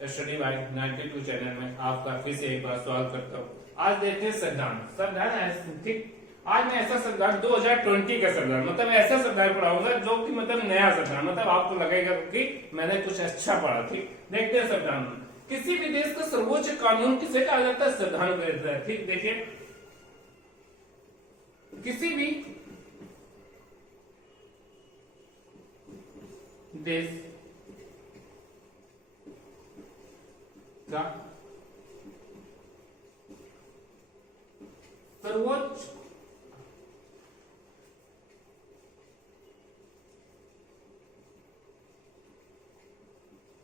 Study bye 92 channel में आपका फिर से एक बार स्वागत करता हूँ। आज देखते हैं संविधान ठीक। आज मैं ऐसा संविधान 2020 का संविधान मतलब ऐसा संविधान पढ़ाऊंगा जो कि मतलब नया संविधान मतलब आपको लगेगा कि मैंने कुछ अच्छा पढ़ा। ठीक, देखते हैं संविधान। किसी भी देश का सर्वोच्च कानून किसे कहा जाता है? संविधान को कहता है। ठीक, देखिए किसी भी देश का सर्वोच्च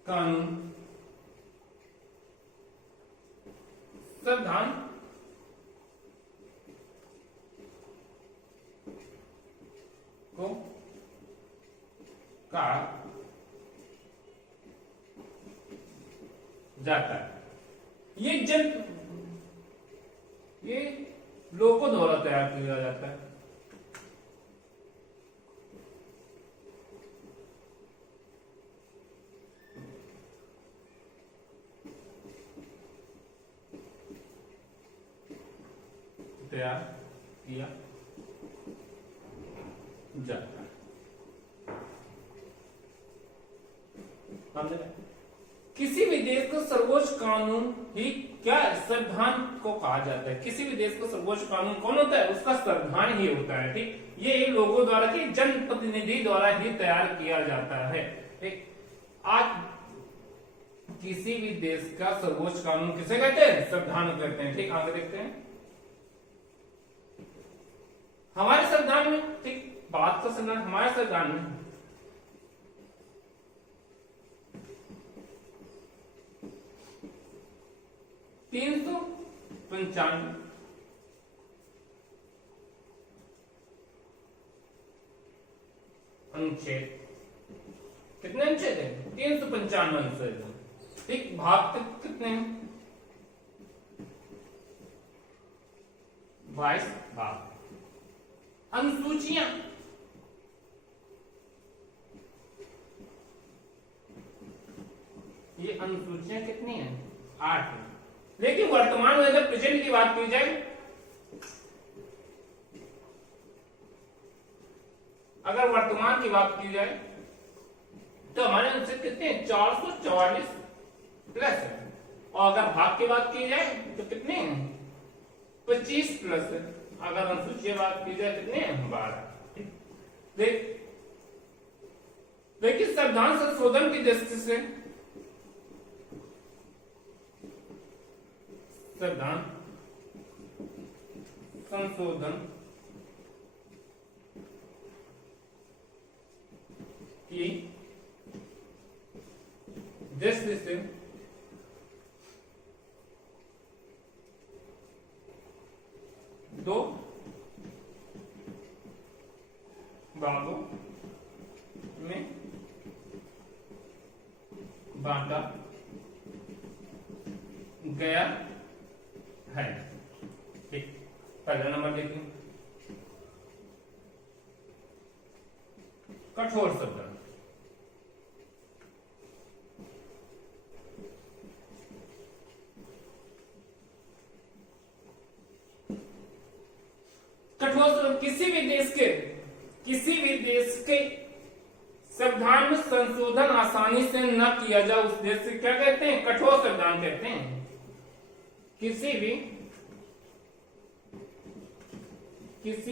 कानून संविधान को कहा जाता है। ये लोगों द्वारा तैयार किया जाता है। तैयार किया जाता है। किसी भी देश को सर्वोच्च कानून ही क्या संविधान को कहा जाता है। किसी भी देश को सर्वोच्च कानून कौन होता है? उसका संविधान ही होता है। ठीक, ये लोगों द्वारा की जनप्रतिनिधि द्वारा ही तैयार किया जाता है। ठीक, आज किसी भी देश का सर्वोच्च कानून किसे कहते हैं? संविधान कहते हैं। ठीक, आगे देखते हैं हमारे संविधान में। ठीक, बात का संविधान हमारे संविधान में तीन सौ 95 अनुच्छेद, कितने अनुच्छेद है? 395 अनुच्छेद। ठीक, भाग कितने हैं? 22 भाग। अनुसूचियां ये अनुसूचियां कितनी हैं? 8 है। लेकिन वर्तमान में जब प्रेजेंट की बात की जाए, अगर वर्तमान की बात की जाए तो हमारे अनुच्छेद कितने हैं? 444 प्लस है। और अगर भाग की बात की जाए तो कितने हैं? 25 प्लस है। अगर अनुसूची बात की जाए कितने हैं? 12। देखिए संविधान संशोधन की दृष्टि से संविधान संशोधन की दृष्टि से दो भागों में बांटा गया है। ठीक, पहला नंबर देखिए कठोर संविधान। कठोर किसी भी देश के संविधान में संशोधन आसानी से न किया जाए उस देश से क्या कहते हैं? कठोर संविधान कहते हैं। किसी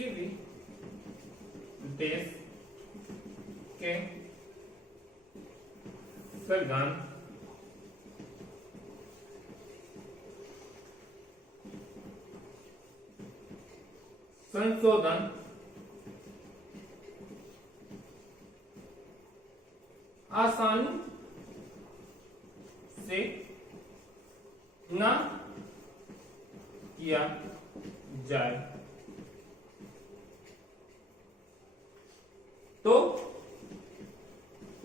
भी देश के संविधान संशोधन आसानी से न किया जाए तो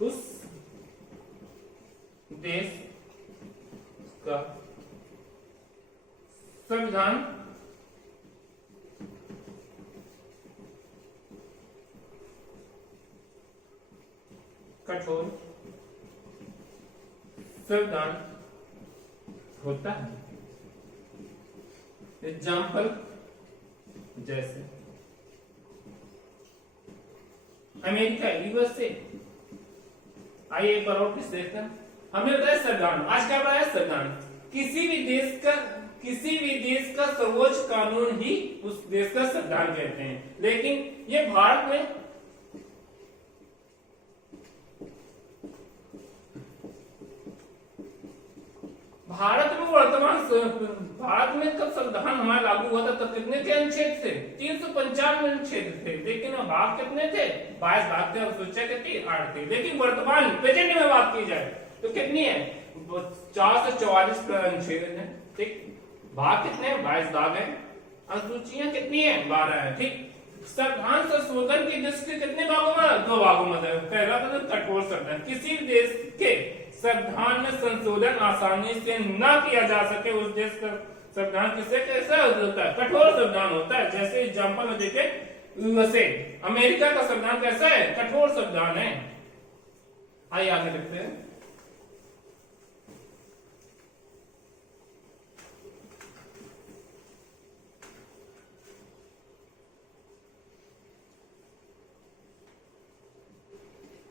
उस देश का संविधान कठोर संविधान होता है। एग्जाम्पल जैसे अमेरिका, यूएसए। आइए एक बार और कुछ देखते हैं। हमने बताया संविधान, आज क्या बताया संविधान। किसी भी देश का सर्वोच्च कानून ही उस देश का संविधान कहते हैं। लेकिन ये भारत में भारत में कब संविधान हमारा लागू हुआ था तब कितने थे अनुच्छेद थे? 395 अनुच्छेद थे। लेकिन भाग कितने थे? 22 भाग थे और सोचा कितनी 8 थे। लेकिन वर्तमान प्रेजेंट में बात की जाए तो कितनी है? 444 अनुच्छेद है। ठीक, भाग कितने? 22 भाग है। अनुसूचियां कितनी है? 12 है। ठीक, संविधान संशोधन की दृष्टि कितने भागों में? 2 भागों में। पहला तो कठोर संविधान, किसी देश के संविधान में संशोधन आसानी से न किया जा सके उस देश का संविधान किसे कैसा होता है? कठोर संविधान होता है। जैसे एग्जाम्पल में देखे यूएसए, अमेरिका का संविधान कैसा है? कठोर संविधान है। आइए आगे देखते हैं।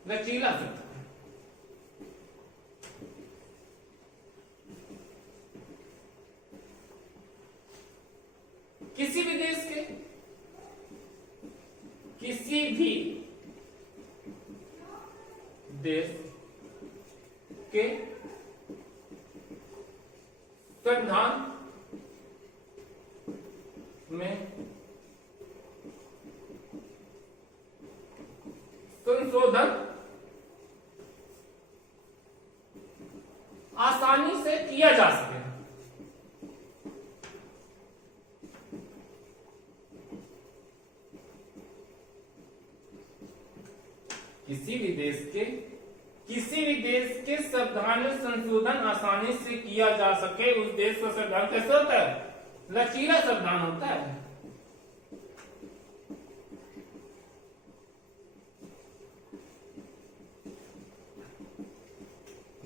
लचीला संविधान, किसी भी देश के किसी भी देश के संविधान में संशोधन आसानी से किया जा सके। किसी भी देश के संविधान में संशोधन आसानी से किया जा सके उस देश का संविधान कैसा होता है? लचीला संविधान होता है।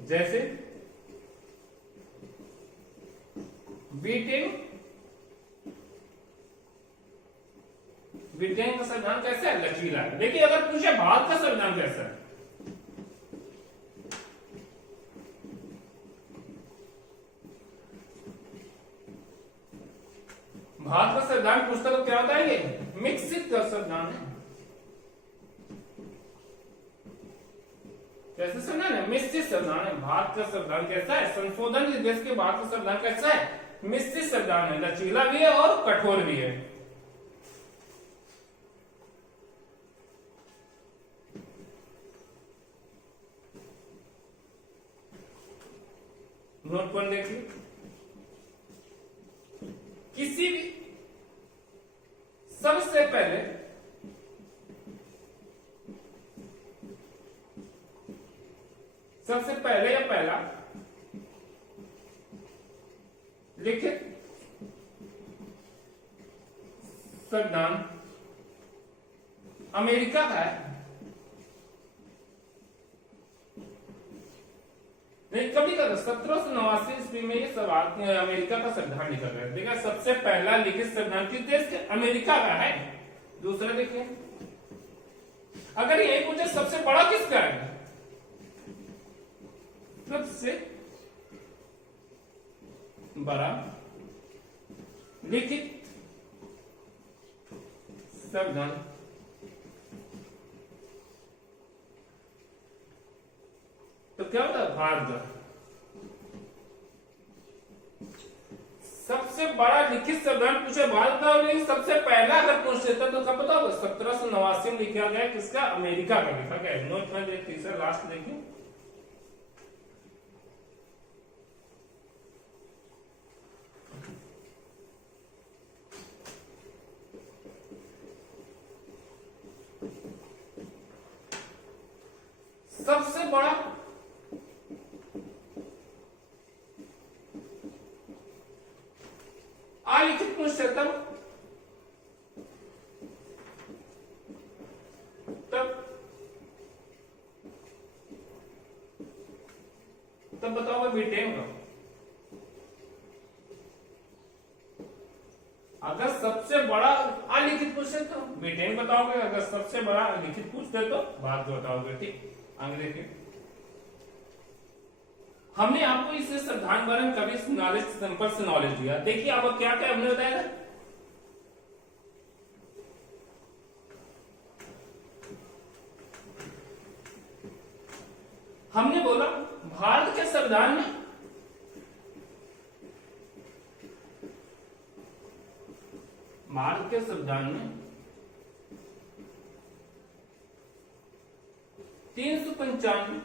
जैसे ब्रिटेन का संविधान कैसा है? लचीला है। देखिए अगर पूछे भारत का संविधान कैसा है, भारत का संविधान पूछता तो क्या होता है? ये मिश्रित का संविधान है। कैसे संविधान है? मिश्रित संविधान है। भारत का संविधान कैसा है? संशोधन के देश के भारत का संविधान कैसा है? मिश्रित संविधान है। लचीला भी है और कठोर भी है। नोट पर देखिए, किसी भी सबसे पहले या पहला लिखित संविधान अमेरिका का है। नहीं, कभी का 1789 ईस्वी में ये सवाल अमेरिका का संविधान निकल रहा है। देखा, सबसे पहला लिखित संविधान किस देश के? अमेरिका का है। दूसरा देखिए, अगर यही पूछे सबसे बड़ा किसका है? सबसे बड़ा लिखित संविधान तो क्या होता है? भारत का सबसे बड़ा लिखित संविधान पूछे भारत का, और सबसे पहला अगर पूछ लेता तो कब बताओ? 1789 में लिखा गया। किसका? अमेरिका का लिखा गया। नोट में देख, तीसरा लास्ट देखिए, सबसे बड़ा अलिखित पुरुषोत्तम तब बताओ ब्रिटेन का। अगर सबसे बड़ा अलिखित पूछे तो ब्रिटेन बताओगे, अगर सबसे बड़ा लिखित पूछते तो भारत बताओगे। ठीक, आगे देखिए, हमने आपको इसे संविधान बारे में कभी नॉलेज सिंपल से नॉलेज दिया। देखिए अब क्या क्या हमने बताया था, हमने बोला भारत के संविधान में भारत के संविधान में 395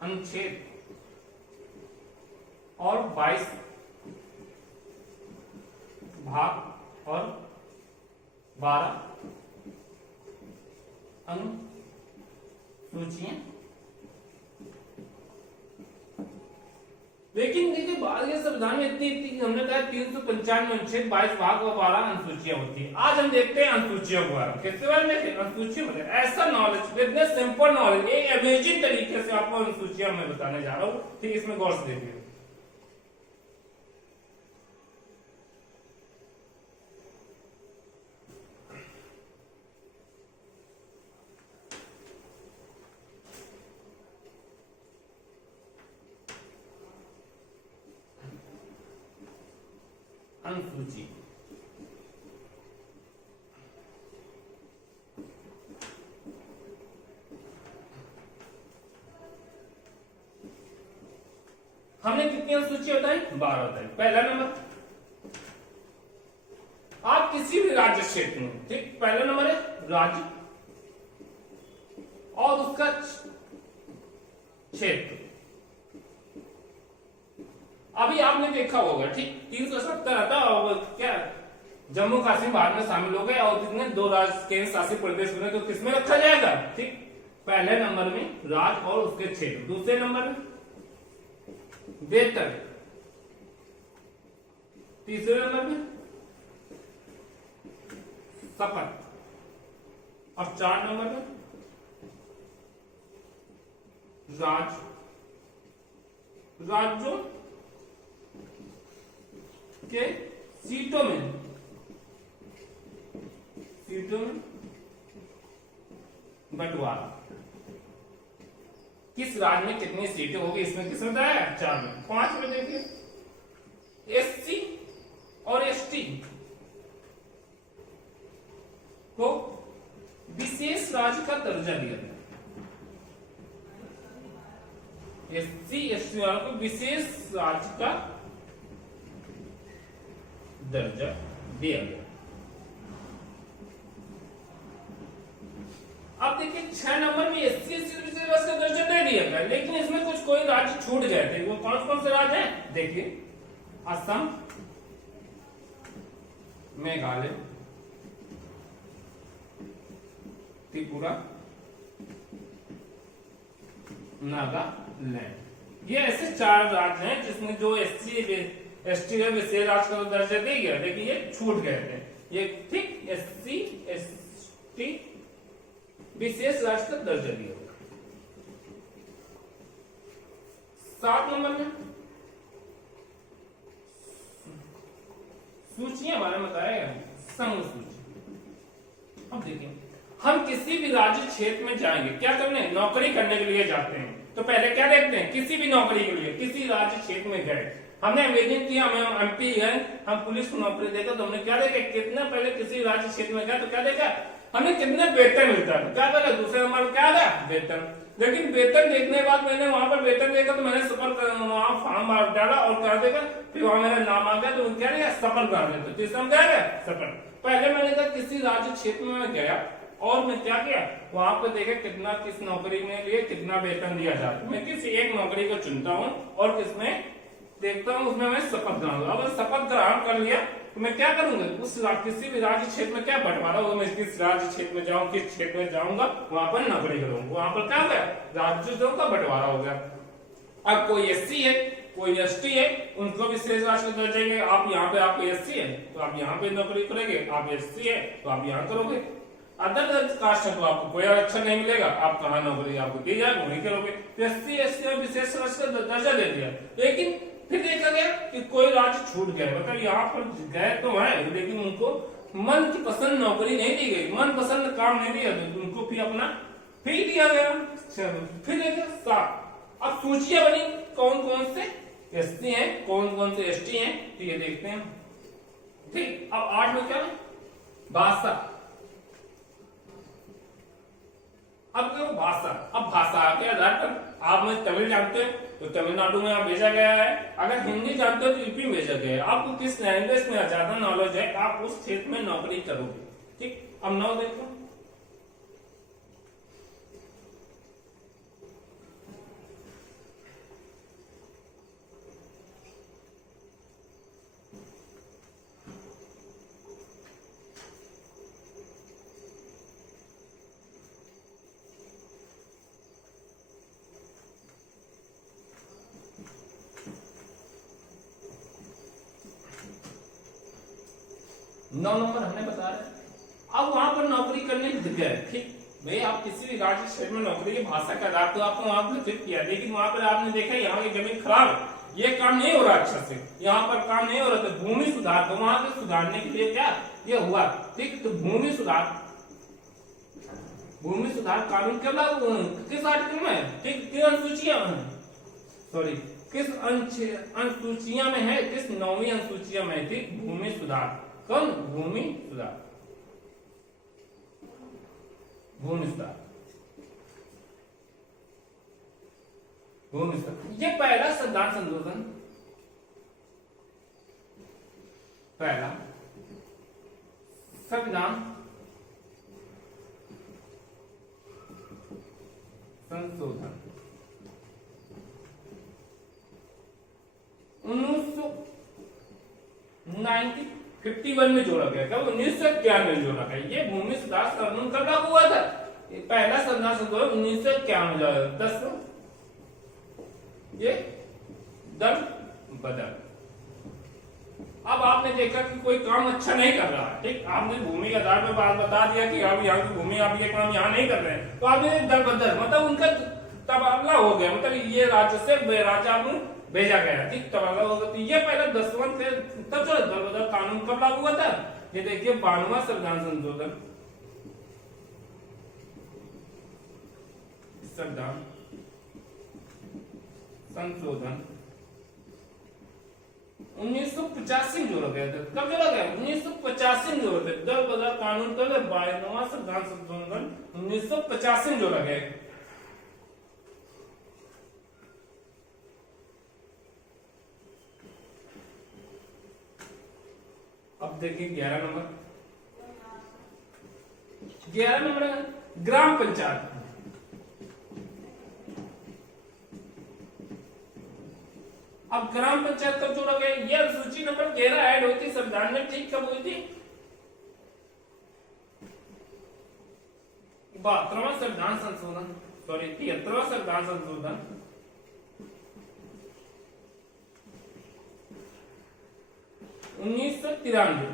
अनुच्छेद और 22 भाग और 12 अनुसूचियां। लेकिन देखिए भारत के संविधान में इतनी हमने कहा 395 अनुच्छेद 22 भाग और 12 अनुसूचियां होती है। आज हम देखते हैं अनुसूचियों के बारे में। किसके बारे में? अनुसूचियों में। ऐसा नॉलेज, विद सिंपल नॉलेज, एक अमेजिंग तरीके से आपको अनुसूचियां मैं बताने जा रहा हूं। ठीक, इसमें गौर से देखिए। अनुसूची, हमने कितनी अनुसूची बताई? 12 बताई। पहला नंबर, आप किसी भी राज्य क्षेत्र में, ठीक, पहला नंबर है राज्य और उसका क्षेत्र। अभी आपने देखा होगा, ठीक, 370 आता और क्या जम्मू कश्मीर भारत में शामिल हो गए और कितने 2 राज्य केंद्र शासित प्रदेश बने, तो किसमें रखा जाएगा? ठीक, पहले नंबर में राज्य और उसके क्षेत्र, दूसरे नंबर में वेतन, तीसरे नंबर में शपथ और 4 नंबर में राज्यों के सीटों में बंटवारा। किस राज्य में कितनी सीटें होगी, इसमें किसने बताया? 4 में। 5 में देखिए, एससी और एसटी को विशेष राज्य का दर्जा दिया गया। एससी एसटी वालों को विशेष राज्य का दर्जा दिया गया। अब देखिए 6 नंबर में एससी एसटी का दर्जा दे दिया गया, लेकिन इसमें कुछ कोई राज्य छूट गए थे। वो कौन कौन से राज्य हैं? देखिए, असम, मेघालय, त्रिपुरा, नागालैंड। ये ऐसे 4 राज्य हैं जिसमें जो एससी एसटी का विशेष राज्य का दर्जा दे गया, लेकिन ये छूट गए थे। ये ठीक, एससी एसटी विशेष राज्य का दर्जा दिया। 7 नंबर में सूचियां बारे में बताया गया, संघ सूची। अब देखिए, हम किसी भी राज्य क्षेत्र में जाएंगे, क्या करने? नौकरी करने के लिए जाते हैं, तो पहले क्या देखते हैं? किसी भी नौकरी के लिए किसी राज्य क्षेत्र में गए, हमने आवेदन किया, हम एमपी है, हम पुलिस को नौकरी देगा, तो हमने क्या देखा? कितना पहले किसी राज्य क्षेत्र में गया तो क्या देखा? हमें कितने वेतन मिलता है, क्या करा? दूसरे नंबर क्या था? वेतन। लेकिन वेतन देखने के बाद मैंने वहां पर वेतन देखा तो मैंने वहां फॉर्म डाला और क्या देखा, फिर वहां मेरा नाम आ गया, तो क्या लिया? सफल कर देते। तीसरा में क्या है? सफल। पहले मैंने कहा किसी राज्य क्षेत्र में गया और मैं क्या किया, वहां पर देखा कितना किस नौकरी में लिए कितना वेतन दिया जाता है। मैं किसी एक नौकरी को चुनता हूँ और किसमें देखता हूँ, उसमें मैं शपथ ग्रहण। अगर शपथ ग्रहण कर लिया तो मैं क्या करूंगा? उस किसी भी राज्य क्षेत्र में क्या बंटवारा होगा, मैं किस राज्य क्षेत्र में जाऊँ, किस क्षेत्र में जाऊंगा, वहां पर नौकरी करूंगा। वहां पर क्या हो गया? राज्यों का बंटवारा हो गया। अब कोई एससी है, कोई एसटी है, उनको विशेष राज्य का दर्जा देंगे। आप यहाँ पे, आप एससी है तो आप यहाँ पे नौकरी करेंगे, आप एससी है तो आप यहाँ करोगे। अदर कास्ट है तो आपको कोई आरक्षण नहीं मिलेगा, आप कहाँ नौकरी आपको दी जाएगी वहीं करोगे। एससी एसटी में विशेष राज्य का दर्जा दे दिया, लेकिन फिर देखा गया राज्य छूट गए, मतलब यहाँ पर गए तो है लेकिन उनको मन की पसंद नौकरी नहीं दी गई, मन पसंद काम नहीं दिया तो उनको फिर अपना फिर दिया गया। चलो फिर देखिए 7। अब सूचियां बनी कौन कौन से एससी हैं, कौन कौन से एसटी हैं, तो ये देखते हैं। ठीक, अब 8 में क्या है, भाषा। अब क्यों भाषा, अब भाषा के आधार पर आप में तमिल जानते हैं तो तमिलनाडु में आप भेजा गया है, अगर हिंदी जानते हो तो यूपी में भेजा गया है। आपको किस लैंग्वेज में ज्यादा नॉलेज है आप उस क्षेत्र में नौकरी करोगे। ठीक, अब 9 देखो। नौ नंबर हमने बता रहे। अब वहां पर नौकरी करने की जगह है। ठीक भाई, आप किसी भी राज्य क्षेत्र में नौकरी की भाषा का आधार तो आपको वहां पर फिट किया, लेकिन वहां पर आपने देखा यहाँ की जमीन खराब है, ये काम नहीं हो रहा अच्छा से, यहाँ पर काम नहीं हो रहा, तो भूमि सुधार, तो वहां पर सुधारने के लिए क्या ये हुआ। ठीक, तो भूमि सुधार कानून कब लागू, किस आर्टिकल में, ठीक किस अनुसूचिया में, सॉरी किस अनुसूचिया में है, किस 9वीं अनुसूचिया में। ठीक, भूमि सुधार, कौन, भूमि सुधार, भूमि सुधार, भूमि सुधार। ये पहला संविधान संशोधन, पहला संविधान संशोधन 1951 में जोड़ा गया। कब, 1951 में जोड़ा गया। ये भूमि सुधार कानून कब लागू हुआ था, पहला संविधान संशोधन 1951 10 ये दल बदल। अब आपने देखा कि कोई काम अच्छा नहीं कर रहा, ठीक, आपने भूमि के आधार पर बात बता दिया कि आप यहाँ की भूमि, आप ये काम यहाँ नहीं कर रहे हैं, तो आपने दल बदल, मतलब उनका तबादला हो गया, मतलब ये राज्य से राज्य आपने भेजा गया। ठीक, तबादला होगा। तो ये पहला 10वां थे, तब जो दल बदल कानून कब लागू हुआ था, ये देखिए 92वां संविधान संशोधन, संविधान संशोधन 1985 में जोड़ा गया था। कब जोड़ा गया, 1985 में जोड़ा गया। दल बदल कानून कब, 92वां संविधान संशोधन 1985 में जोड़ा गया। अब देखिए 11 नंबर, 11 नंबर ग्राम पंचायत। अब ग्राम पंचायत कब जोड़ा गया, यह सूची नंबर 13 ऐड हुई थी संविधान में। ठीक, कब हुई थी, 72वां संविधान संशोधन, सॉरी 73वां संविधान संशोधन 1993।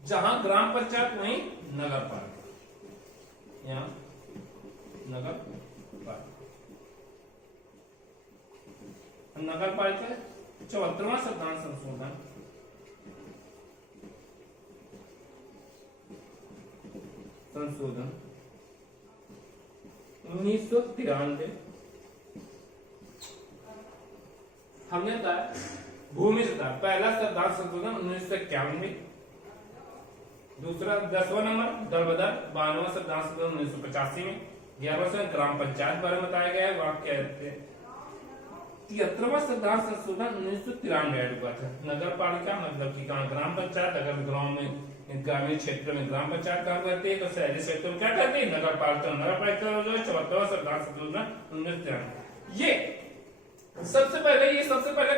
जहां ग्राम पंचायत वहीं नगर पालिका, यहाँ नगर पालिका, नगर पालिका 74वां संविधान संशोधन 1993। हमने बताया भूमि सुधार, पहला संविधान संशोधन 1951 में, दूसरा 10वां नंबर दल बदल 92वां संविधान संशोधन 1985 में, 11वां ग्राम पंचायत बारे में बताया गया है। वहां क्या कहते हैं, 73वां संविधान संशोधन 1993 ऐड हुआ था। नगर पालिका मतलब कि ग्राम पंचायत, अगर गांव में ग्रामीण क्षेत्र में ग्राम पंचायत काम करती है तो शहरी क्षेत्र में क्या करती है, नगर पालिका। नगर पालिका जो है 74वां संविधान संशोधन 1993। ये सबसे पहले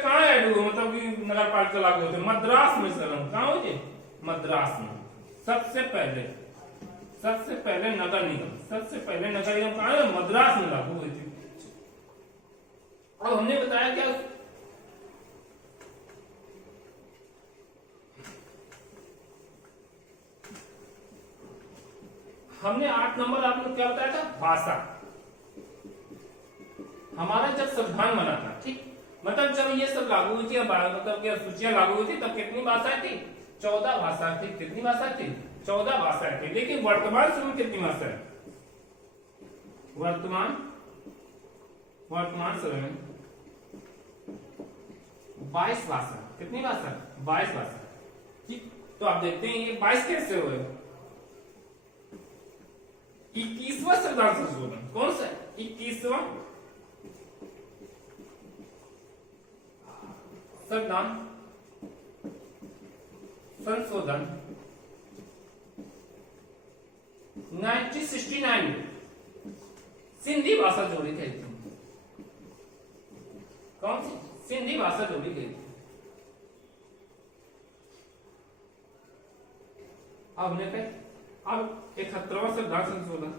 कहाँ ऐड हुआ, मतलब कि नगर पालिका लागू होते, मद्रास में। सर कहाँ हुई, मद्रास में सबसे पहले नगर निगम, सबसे पहले नगर निगम कहाँ है, मद्रास में लागू हुई थी। अब हमने बताया क्या, हमने 8 नंबर आपको क्या बताया था, भाषा। हमारा जब संविधान बना था, ठीक, मतलब जब ये सब लागू हुई थी, मतलब क्या सूचियां लागू हुई थी, तब कितनी भाषाएं थी? 14 भाषा थी। कितनी भाषा थी? 14 भाषाएं थी। लेकिन वर्तमान समय में कितनी भाषा है? वर्तमान समय में 22 भाषा। कितनी भाषा? 22 भाषा। ठीक, तो आप देखते हैं ये 22 कैसे हुए? 21वां संविधान संशोधन। कौन सा? 21वां संविधान संशोधन 1969 में सिंधी भाषा जोड़ी गई थी। कौन सी? सिंधी भाषा जोड़ी गई थी। अब 71वां संविधान संशोधन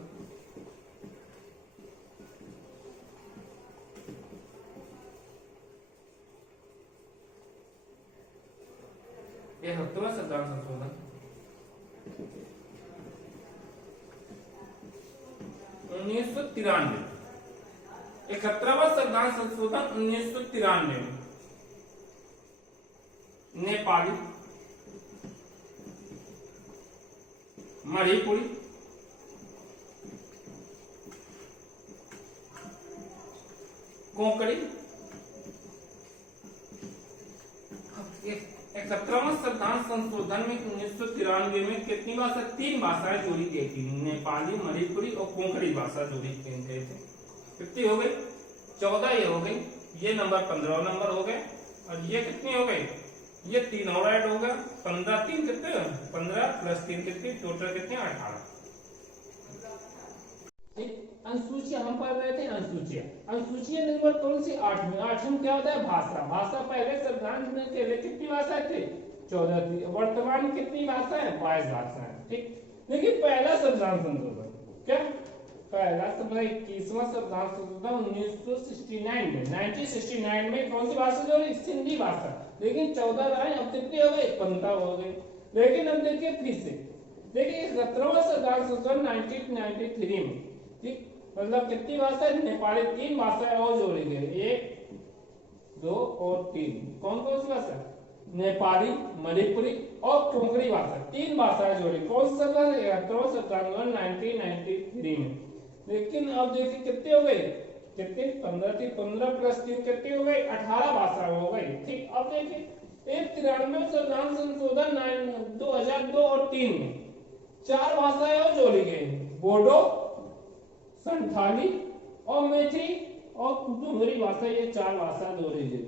71वां संविधान संशोधन 1993। 71वां संविधान संशोधन 1993 में नेपाली, मणिपुरी, कोंकणी। 71वां संविधान संशोधन में 1993 में कितनी भाषा? 3 भाषाएं जोड़ी गई थी, नेपाली, मणिपुरी और कोंकणी भाषा जोड़ी गई थी। कितनी हो गई? 14 ये हो गई, ये नंबर 15 नंबर हो गए, और ये कितनी हो गई? ये 3 और ऐड हो गया, 15 3 कितने? 15 प्लस 3 कितनी? टोटल कितने? 18। अनुसूचियां हम पढ़ रहे थे। अनुसूचियां नंबर कौन सी? 8वीं। 8वीं क्या होता है? भाषा। पहले संविधान में कितनी भाषा थी? 14 थी। वर्तमान में कितनी भाषा है? 22 भाषा है। ठीक, लेकिन पहला संविधान संशोधन क्या? पहला संविधान 21वां संविधान संशोधन 1969 में कौन सी भाषा जोड़ी? सिंधी भाषा। लेकिन 14 रहे, अब कितनी हो गई? 15 हो गई। लेकिन अब देखिए फिर से, देखिए 71वां संविधान संशोधन 1993 में, ठीक, मतलब कितनी भाषा है? नेपाली। 3 भाषाएं और जोड़ी गई, 1 2 और 3। कौन कौन सी भाषा? नेपाली, मणिपुरी और कोंकणी भाषा। 3 भाषाएं जोड़ी। कौन सा संविधान? 71वां संविधान 1993 में। लेकिन अब देखिए कितनी हो गई? कितनी? 15 थी, 15 प्लस 3 कितनी हो गई? 18 भाषा हो गई। ठीक, अब देखिए 93 संविधान संशोधन 2002 और 3 में 4 भाषाएं और जोड़ी गई, बोडो, संथाली और मैथिली और डोगरी भाषा। ये 4 भाषा जोड़ी गई।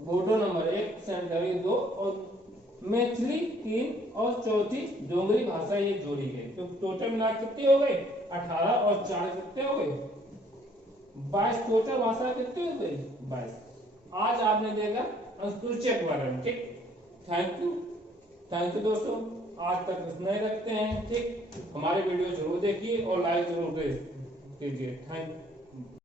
बोडो नंबर 1, संथाली 2 और मैथिली 3 और चौथी डोगरी भाषा ये जोड़ी गई। तो टोटल मिला कितनी हो गई? 18 और 4 कितने हो गए? 22। टोटल भाषा कितनी हो गई? 22। आज आपने देखा अनुसूचित वर्ग। ठीक, थैंक यू दोस्तों। आज तक इतना ही रखते हैं। ठीक, हमारे वीडियो जरूर देखिए और लाइक जरूर कीजिए। Thank you.